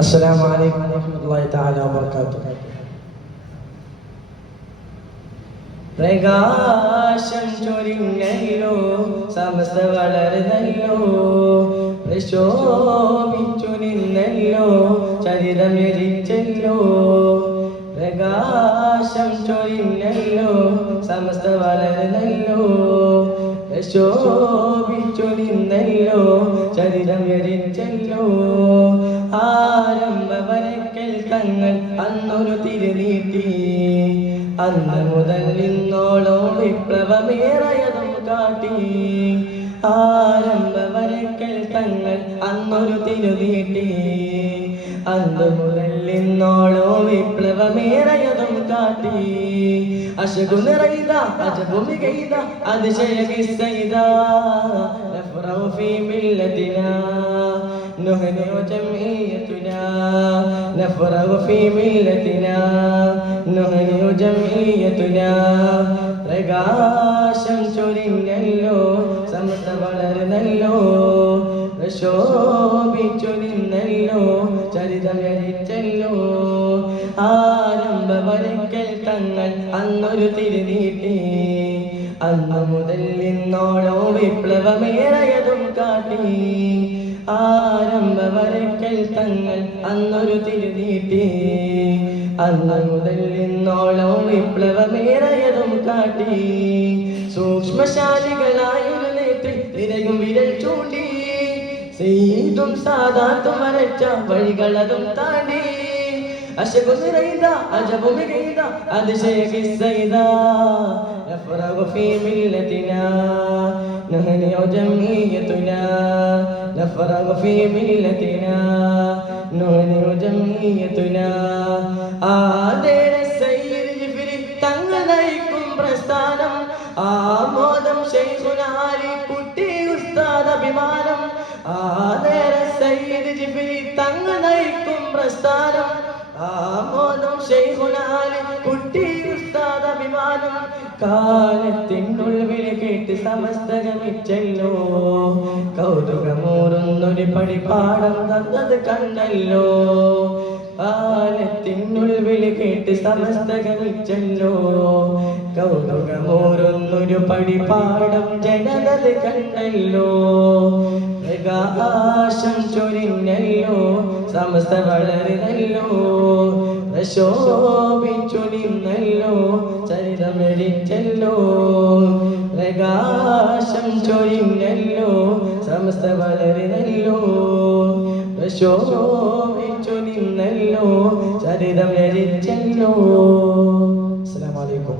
അസ്സലാമു അലൈക്കും വറഹ്മത്തുള്ളാഹി തആല വബറകാതുഹു. പ്രകാശം ചൊരിഞ്ഞല്ലോ, സമസ്ത വളർന്നല്ലോ, പ്രശോഭിച്ചു നിന്നല്ലോ, ചരിതം എരിച്ചല്ലോ. പ്രകാശം ചൊരിഞ്ഞല്ലോ, സമസ്ത വളർന്നല്ലോ, പ്രശോഭിച്ചു നിന്നല്ലോ, ചരിതം എരിച്ചല്ലോ. ആരംഭ വരക്കൽ തങ്ങൾ അന്നൊരു തിരുനീട്ടി, അന്ന് മുതൽ ഇന്നോളോ വിപ്ലവമേറയതും കാട്ടി. ആരംഭ വരക്കൽ തങ്ങൾ അന്നൊരു തിരുനീട്ടി, അന്ന് മുതൽ ഇന്നോളോ വിപ്ലവമേറയതും കാട്ടി. അശകു നിറൈത അജബു മികൈത അതിശയ കിസ്സൈത, നഫ്റഹു ഫീ മില്ലതിനാ نهنئ جمعيتنا، نفرغ في ملتنا نهنئ جمعيتنا. പ്രകാശം ചൊരിഞ്ഞല്ലോ, സമസ്ത വളർന്നല്ലോ, പ്രശോഭിച്ചു നിന്നല്ലോ, ചരിതം എരിച്ചല്ലോ. ആരംഭ വരക്കൽ തങ്ങൾ അന്നൊരു തിരുനീട്ടി, അന്ന് മുതൽ ഇന്നോളോ വിപ്ലവമേറയതും കാട്ടി. ആരംഭ വരക്കൽ തങ്ങൾ അന്നൊരു തിരുനീട്ടി, അന്ന് മുതൽ ഇന്നോളോ വിപ്ലവമേറയതും കാട്ടി. സൂക്ഷ്മശാലികളായൊരു നേത്രി നിരയും വിരൽ ചൂണ്ടി, സീതും സാദാത്തും വരച്ച വഴികളതും താണ്ടി. അശകു നിറൈത അജബു മികൈത അതിശയ കിസ്സൈത, നഫ്റഹു ഫീ മില്ലതിനാ نهنئ جمعيتنا، نفرغ في ملتنا نهنئ جمعيتنا. ആദര സയ്യിദ് ജിബ്രി തങ്ങൾ നയിക്കും പ്രസ്ഥാനം, ആമോദം ശൈഖുനാലി കുട്ടി ഉസ്താദ് അഭിമാനം. ആദര സയ്യിദ് ജിബ്രി തങ്ങൾ നയിക്കും പ്രസ്ഥാനം, ആമോദം ശൈഖുനാലി കുട്ടി ഉസ്താദ് അഭിമാനം. കാലത്തിനുള്ളിൽ കേട്ട് സമസ്തകമിച്ചല്ലോ, കൗതുകമൂറുന്നൊരു പടിപ്പാടം തന്നത് കണ്ടല്ലോ. കാലത്തിനുള്ളിൽ കേട്ട് സമസ്തകമിച്ചല്ലോ, കൗതുകമൂറുന്നൊരു പടിപ്പാടം ജനതത് കണ്ടല്ലോ. പ്രകാശം ചൊരിഞ്ഞല്ലോ, സമസ്ത വളർന്നല്ലോ, പ്രശോഭിച്ചു നിന്നല്ലോ, ചരിതം എരിച്ചല്ലോ. പ്രകാശം ചൊരിഞ്ഞല്ലോ, സമസ്ത വളർന്നല്ലോ, പ്രശോഭിച്ചു നിന്നല്ലോ, ചരിതം എരിച്ചല്ലോ. അസ്സലാമു അലൈക്കും.